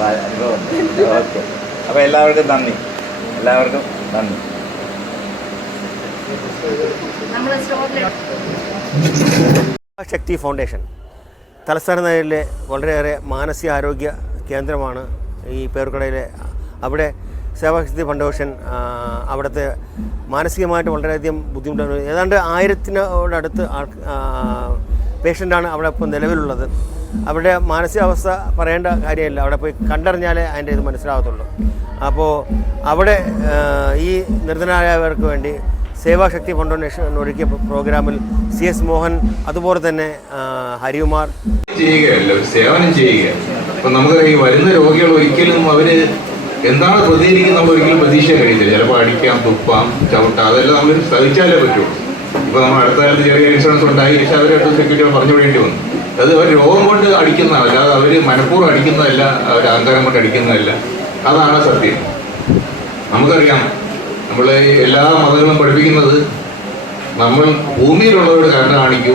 Okay അപ്പോൾ എല്ലാവർക്കും നന്ദി. എല്ലാവർക്കും നന്ദി. ശക്തി ഫൗണ്ടേഷൻ. തലസ്ഥാന നഗരിലെ വളരെയേറെ മാനസികാരോഗ്യ കേന്ദ്രമാണ് ഈ പേർക്കടയിലെ. അവിടെ സേവാശക്തി ഫൗണ്ടേഷൻ അവിടുത്തെ മാനസികമായിട്ട് വളരെയധികം ബുദ്ധിമുട്ടാണ്. ഏതാണ്ട് ആയിരത്തിനോടടുത്ത് ആൾ പേഷ്യന്റാണ് അവിടെ ഇപ്പോൾ നിലവിലുള്ളത്. അവരുടെ മാനസികാവസ്ഥ പറയേണ്ട കാര്യമില്ല. അവിടെ പോയി കണ്ടറിഞ്ഞാലേ അതിന്റെ ഇത് മനസ്സിലാകത്തുള്ളൂ അപ്പോൾ അവിടെ ഈ നിർധനരായവർക്ക് വേണ്ടി സേവാശക്തി ഫൗണ്ടേഷൻ ഒരുക്കിയ പ്രോഗ്രാമിൽ സി എസ് മോഹൻ അതുപോലെ തന്നെ ഹരികുമാർ. ചെയ്യുകയല്ല സേവനം ചെയ്യുക അപ്പൊ നമുക്ക് ഈ വരുന്ന രോഗികൾ ഒരിക്കലും അവർ എന്താണ് പ്രതികരിക്കുന്നത് ഒരിക്കലും പ്രതീക്ഷ കഴിയത്തില്ല ചിലപ്പോൾ അടിക്കാം തുപ്പാം ചവിട്ടാം അതെല്ലാം നമ്മൾ സഹിച്ചാലേ പറ്റുള്ളൂ. ഇപ്പൊ നമ്മൾ അടുത്ത കാലത്ത് ചെറിയ ഇൻഷുറൻസ് ഉണ്ടായി പക്ഷെ അവരെ സെക്യൂരിറ്റി പറഞ്ഞു വിടേണ്ടി വന്നു. അത് അവർ രോഗം കൊണ്ട് അടിക്കുന്നതല്ല അല്ലാതെ അവർ മനഃപൂർവം അടിക്കുന്നതല്ല അവർ അഹങ്കാരം കൊണ്ട് അടിക്കുന്നതല്ല. അതാണ് സത്യം. നമുക്കറിയാം നമ്മൾ എല്ലാ മതങ്ങളും പഠിപ്പിക്കുന്നത് നമ്മൾ ഭൂമിയിലുള്ളവരോട് കരുണ കാണിക്കൂ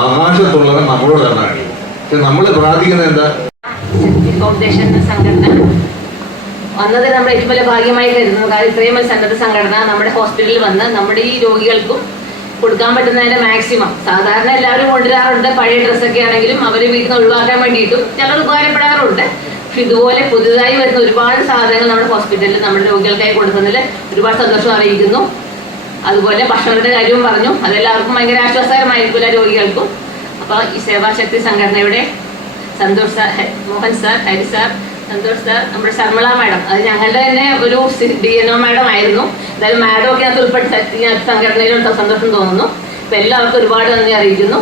ആകാശത്തുള്ളവൻ നമ്മളോട് കരുണ കാണിക്കും. പക്ഷെ നമ്മൾ പ്രാർത്ഥിക്കുന്നത് എന്താ? സംഘടന. വന്നത് നമ്മൾ ഏറ്റവും വലിയ ഭാഗ്യമായി കരുതുന്നു. കാരണം ഇത്രയും വലിയ സന്നദ്ധ സംഘടന നമ്മുടെ ഹോസ്പിറ്റലിൽ വന്ന് നമ്മുടെ ഈ രോഗികൾക്കും കൊടുക്കാൻ പറ്റുന്നതിന്റെ മാക്സിമം സാധാരണ എല്ലാവരും കൊണ്ടുവരാറുണ്ട്. പഴയ ഡ്രസ്സൊക്കെ ആണെങ്കിലും അവർ വീട്ടിൽ നിന്ന് ഒഴിവാക്കാൻ വേണ്ടിയിട്ടും. ഞങ്ങൾ ഉപകാരപ്പെടാറുണ്ട്. ഇതുപോലെ പുതുതായി വരുന്ന ഒരുപാട് സാധനങ്ങൾ നമ്മുടെ ഹോസ്പിറ്റലിൽ നമ്മുടെ രോഗികൾക്കായി കൊടുക്കുന്നതിൽ ഒരുപാട് സന്തോഷം അറിയിക്കുന്നു. അതുപോലെ ഭക്ഷണത്തിന്റെ കാര്യവും പറഞ്ഞു. അതെല്ലാവർക്കും ഭയങ്കര ആശ്വാസകരമായിരിക്കില്ല രോഗികൾക്കും. അപ്പോൾ ഈ സേവാശക്തി സംഘടനയുടെ Santhosh sir Mohan sir Hari sir Santhosh sir നമ്മുടെ ശർമ്മള മാഡം. അത് ഞങ്ങളുടെ തന്നെ ഒരു ഡി എൻ ഒ മാഡം ആയിരുന്നു. എന്തായാലും മാഡം ഒക്കെ അത് ഉൾപ്പെടുത്തി ഈ സംഘടനയിലുള്ള സന്തോഷം തോന്നുന്നു. അപ്പൊ എല്ലാവർക്കും ഒരുപാട് നന്ദി അറിയിക്കുന്നു.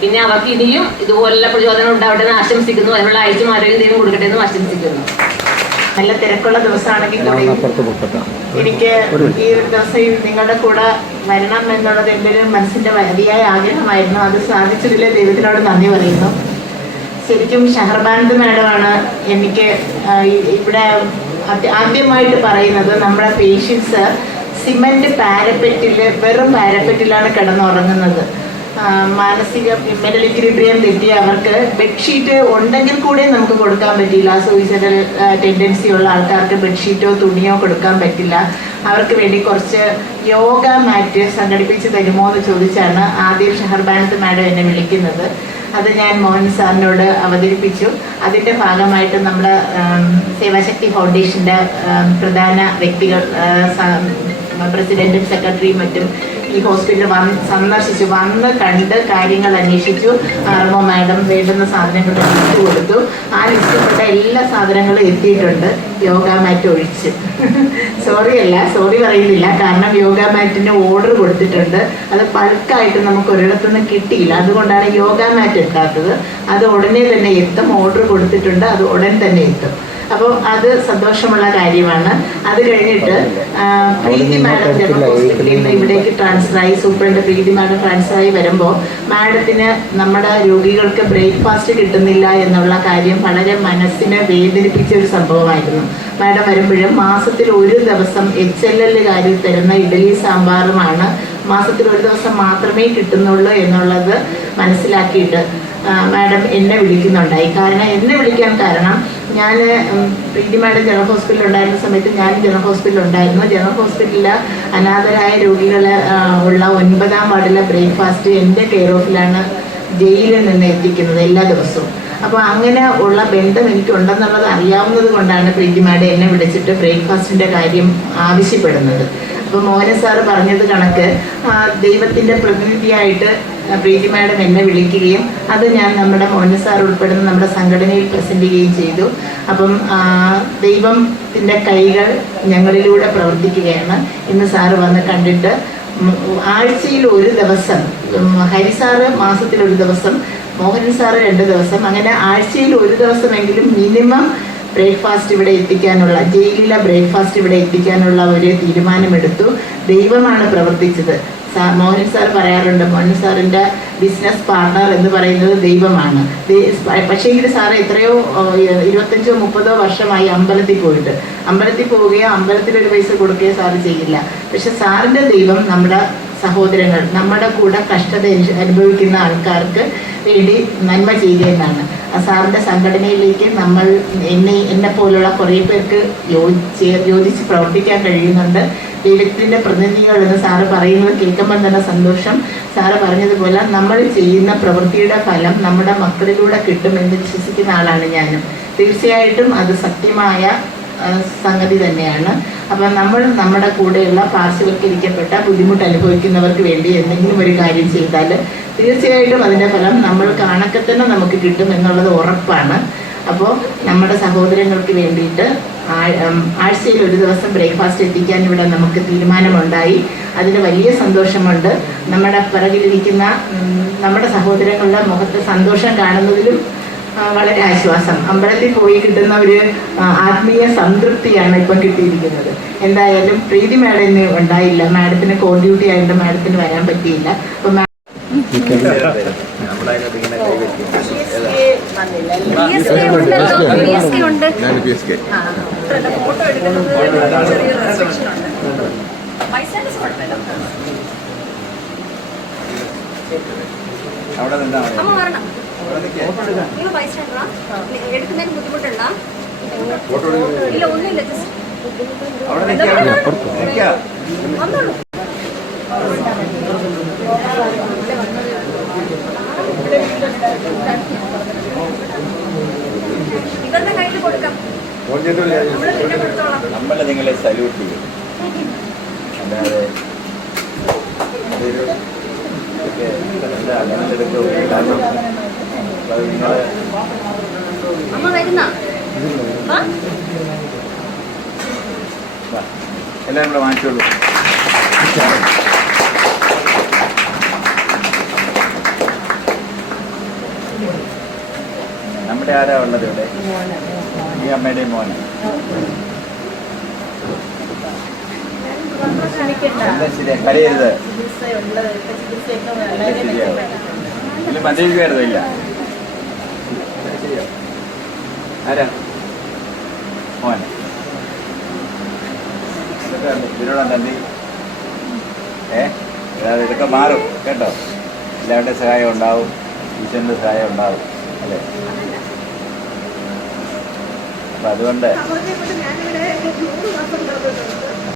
പിന്നെ അവർക്ക് ഇനിയും ഇതുപോലുള്ള പ്രചോദനം ഉണ്ടാവട്ടെ എന്ന് ആശംസിക്കുന്നു. അതിനുള്ള ആഴ്ച ആരോഗ്യം ദൈവം കൊടുക്കട്ടെ എന്ന് ആശംസിക്കുന്നു. നല്ല തിരക്കുള്ള ദിവസമാണെങ്കിൽ കൂടി എനിക്ക് ഈ ഒരു ദിവസം ഈ നിങ്ങളുടെ കൂടെ വരണം എന്നുള്ളത് എന്റെ ഒരു മനസ്സിന്റെ വലിയ ആഗ്രഹമായിരുന്നു. അത് സാധിച്ചതിൽ ദൈവത്തിനോട് നന്ദി പറയുന്നു. ശരിക്കും ഷഹർബാനന്ദ് മാഡമാണ് എനിക്ക് ഇവിടെ ആദ്യ- ആദ്യമായിട്ട് പറയുന്നത് നമ്മുടെ പേഷ്യൻസ് സിമെന്റ് പാരപ്പറ്റിൽ വെറും പാരപ്പറ്റിലാണ് കിടന്നുറങ്ങുന്നത്. മാനസിക മെന്റൽ ഇക്വിലിബ്രിയം തെറ്റി അവർക്ക് ബെഡ്ഷീറ്റ് ഉണ്ടെങ്കിൽ കൂടെ നമുക്ക് കൊടുക്കാൻ പറ്റില്ല സൂയിസൈഡൽ ടെൻഡൻസി ഉള്ള ആൾക്കാർക്ക് ബെഡ്ഷീറ്റോ തുണിയോ കൊടുക്കാൻ പറ്റില്ല. അവർക്ക് വേണ്ടി കുറച്ച് യോഗ മാറ്റ് സംഘടിപ്പിച്ച് തരുമോ എന്ന് ചോദിച്ചാണ് ആദ്യം ഷഹർബാനത്ത് മാഡം എന്നെ വിളിക്കുന്നത്. അത് ഞാൻ മോഹൻ സാറിനോട് അവതരിപ്പിച്ചു. അതിന്റെ ഭാഗമായിട്ട് നമ്മൾ സേവാശക്തി ഫൗണ്ടേഷന്റെ പ്രധാന വ്യക്തികൾ പ്രസിഡന്റും സെക്രട്ടറിയും മറ്റും ഈ ഹോസ്പിറ്റലിൽ വന്ന് സന്ദർശിച്ചു. വന്ന് കണ്ട് കാര്യങ്ങൾ അന്വേഷിച്ചു. ആർമോ മാഡം വേണ്ടുന്ന സാധനങ്ങൾ ലിസ്റ്റ് കൊടുത്തു. ആ ലിസ്റ്റിൽപ്പെട്ട എല്ലാ സാധനങ്ങളും എത്തിയിട്ടുണ്ട്. യോഗ മാറ്റ് ഒഴിച്ച്. സോറി അല്ല സോറി പറയുന്നില്ല. കാരണം യോഗ മാറ്റിന് ഓർഡർ കൊടുത്തിട്ടുണ്ട്. അത് ബൾക്കായിട്ട് നമുക്ക് ഒരിടത്തുനിന്ന് കിട്ടിയില്ല. അതുകൊണ്ടാണ് യോഗ മാറ്റ് എത്താത്തത് അത് ഉടനെ തന്നെ എത്തും. ഓർഡർ കൊടുത്തിട്ടുണ്ട്. അത് ഉടൻ തന്നെ എത്തും. അപ്പോൾ അത് സന്തോഷമുള്ള കാര്യമാണ്. അത് കഴിഞ്ഞിട്ട് പ്രീതി മാഡം ഹോസ്പിറ്റലിൽ നിന്ന് ഇവിടേക്ക് ട്രാൻസ്ഫർ ആയി സൂപ്രണ്ട് പ്രീതി മാഡം ട്രാൻസ്ഫർ ആയി വരുമ്പോൾ മാഡത്തിന് നമ്മുടെ രോഗികൾക്ക് ബ്രേക്ക്ഫാസ്റ്റ് കിട്ടുന്നില്ല എന്നുള്ള കാര്യം വളരെ മനസ്സിനെ വേദനിപ്പിച്ച ഒരു സംഭവമായിരുന്നു. മാഡം വരുമ്പോഴും മാസത്തിൽ ഒരു ദിവസം എച്ച് എൽ എല്ലുകാരിൽ തരുന്ന ഇഡലി സാമ്പാറുമാണ് മാസത്തിൽ ഒരു ദിവസം മാത്രമേ കിട്ടുന്നുള്ളൂ എന്നുള്ളത് മനസ്സിലാക്കിയിട്ട് മാഡം എന്നെ വിളിക്കുന്നുണ്ടായി കാരണം എന്നെ വിളിക്കാൻ കാരണം ഞാൻ പ്രീതി മാഡം ജനറൽ ഹോസ്പിറ്റലിൽ ഉണ്ടായിരുന്ന സമയത്ത് ഞാൻ ജനറൽ ഹോസ്പിറ്റലിൽ ഉണ്ടായിരുന്നു. ജനറൽ ഹോസ്പിറ്റലിൽ അനാഥരായ രോഗികളെ ഉള്ള ഒൻപതാം വാർഡിലെ ബ്രേക്ക്ഫാസ്റ്റ് എന്റെ കെയർ ഓഫിലാണ് ജയിലിൽ നിന്ന് എത്തിക്കുന്നത് എല്ലാ ദിവസവും. അപ്പോൾ അങ്ങനെ ഉള്ള ബന്ധം എനിക്കുണ്ടെന്നുള്ളത് അറിയാവുന്നത് കൊണ്ടാണ് പ്രീതി മാഡം എന്നെ വിളിച്ചിട്ട് ബ്രേക്ക്ഫാസ്റ്റിന്റെ കാര്യം ആവശ്യപ്പെടുന്നത്. അപ്പോൾ മോഹന സാറ് പറഞ്ഞത് കണക്ക് ദൈവത്തിന്റെ പ്രതിനിധിയായിട്ട് പ്രീതി മാഡം എന്നെ വിളിക്കുകയും അത് ഞാൻ നമ്മുടെ മോഹൻ സാർ ഉൾപ്പെടുന്ന നമ്മുടെ സംഘടനയിൽ പ്രസന്റ് ചെയ്യുകയും ചെയ്തു. അപ്പം ദൈവത്തിന്റെ കൈകൾ ഞങ്ങളിലൂടെ പ്രവർത്തിക്കുകയാണ്. ഇന്ന് സാറ് വന്ന് കണ്ടിട്ട് ആഴ്ചയിൽ ഒരു ദിവസം ഹരി സാറ് മാസത്തിൽ ഒരു ദിവസം മോഹൻ സാറ് രണ്ട് ദിവസം അങ്ങനെ ആഴ്ചയിൽ ഒരു ദിവസമെങ്കിലും മിനിമം ബ്രേക്ക്ഫാസ്റ്റ് ഇവിടെ എത്തിക്കാനുള്ള ജയിലിലെ ബ്രേക്ക്ഫാസ്റ്റ് ഇവിടെ എത്തിക്കാനുള്ള ഒരു തീരുമാനമെടുത്തു. ദൈവമാണ് പ്രവർത്തിച്ചത്. സാ- മോഹൻ സാർ പറയാറുണ്ട് മോഹൻ സാറിന്റെ ബിസിനസ് പാർട്ണർ എന്ന് പറയുന്നത് ദൈവമാണ്. പക്ഷേ ഇത് സാറ് എത്രയോ ഇരുപത്തഞ്ചോ മുപ്പതോ വർഷമായി അമ്പലത്തിൽ പോയിട്ട്. അമ്പലത്തിൽ പോവുകയോ അമ്പലത്തിൽ ഒരു പൈസ കൊടുക്കുകയോ സാറ് ചെയ്യില്ല. പക്ഷെ സാറിന്റെ ദൈവം നമ്മുടെ സഹോദരങ്ങൾ നമ്മുടെ കൂടെ കഷ്ടത അനുഭവിക്കുന്ന ആൾക്കാർക്ക് വേണ്ടി നന്മ ചെയ്യുക എന്നാണ് ആ സാറിന്റെ സംഘടനയിലേക്ക് നമ്മൾ എന്നെ എന്നെ പോലുള്ള കുറേ പേർക്ക് യോജിച്ച് യോജിച്ച് പ്രവർത്തിക്കാൻ കഴിയുന്നുണ്ട്. ദൈവത്തിന്റെ പ്രതിനിധികൾ എന്ന് സാറ് പറയുന്നത് കേൾക്കുമ്പോൾ തന്നെ സന്തോഷം. സാറ് പറഞ്ഞതുപോലെ നമ്മൾ ചെയ്യുന്ന പ്രവൃത്തിയുടെ ഫലം നമ്മുടെ മക്കളിലൂടെ കിട്ടുമെന്ന് വിശ്വസിക്കുന്ന ആളാണ് ഞാനും. തീർച്ചയായിട്ടും അത് സത്യമായ സംഗതി തന്നെയാണ്. അപ്പം നമ്മൾ നമ്മുടെ കൂടെയുള്ള പാർശ്വവൽക്കരിക്കപ്പെട്ട ബുദ്ധിമുട്ട് അനുഭവിക്കുന്നവർക്ക് വേണ്ടി എന്തെങ്കിലും ഒരു കാര്യം ചെയ്താൽ തീർച്ചയായിട്ടും അതിന്റെ ഫലം നമ്മൾ കാണക്കെ തന്നെ നമുക്ക് കിട്ടും എന്നുള്ളത് ഉറപ്പാണ്. അപ്പോൾ നമ്മുടെ സഹോദരങ്ങൾക്ക് വേണ്ടിയിട്ട് ആഴ്ചയിൽ ഒരു ദിവസം ബ്രേക്ക്ഫാസ്റ്റ് എത്തിക്കാൻ ഇവിടെ നമുക്ക് തീരുമാനമുണ്ടായി. അതിന് വലിയ സന്തോഷമുണ്ട്. നമ്മുടെ പിറകിലിരിക്കുന്ന നമ്മുടെ സഹോദരങ്ങളുടെ മുഖത്ത് സന്തോഷം കാണുന്നതിലും വളരെ ആശ്വാസം. അമ്പലത്തിൽ പോയി കിട്ടുന്ന ഒരു ആത്മീയ സംതൃപ്തിയാണ് ഇപ്പം കിട്ടിയിരിക്കുന്നത്. എന്തായാലും പ്രീതി മാഡം ഇന്ന് ഉണ്ടായില്ല. മാഡത്തിന് കോൾ ഡ്യൂട്ടി ആയിട്ട് മാഡത്തിന് വരാൻ പറ്റിയില്ല. അപ്പൊ മാ- കെ ഫോട്ടോ എടുക്കുന്നത് ചെറിയൊരു റെസ്ട്രിക്ഷൻ ഉണ്ട്. ബൈസ്റ്റാൻഡേഴ്സ് കുഴപ്പമില്ല അമ്മ വരണം. നിങ്ങൾ ബൈസ്റ്റാൻഡറാ എടുക്കുന്നതിന് ബുദ്ധിമുട്ടുണ്ടോ? ഇല്ല ഒന്നുമില്ല ജസ്റ്റ് വന്നോളൂ. നമ്മൾ നിങ്ങളെ സല്യൂട്ട് ചെയ്യും. അല്ലാതെ എല്ലാവരും കൂടെ വാങ്ങിച്ചോളൂ. നമ്മുടെ ആരാ ഉള്ളത് ഇവിടെ? ഈ അമ്മയുടെയും മോൻ കരയരുത് എല്ലാം ശരിയാവും ഇല്ല ആരാ? മോൻ. ഇതിനോടാ നന്ദി ഏ? ഇതൊക്കെ മാറും കേട്ടോ. എല്ലാവരുടെ സഹായം ഉണ്ടാവും ഈശ്വരന്റെ സഹായം ഉണ്ടാവും അല്ലേ? അപ്പം അതുകൊണ്ട്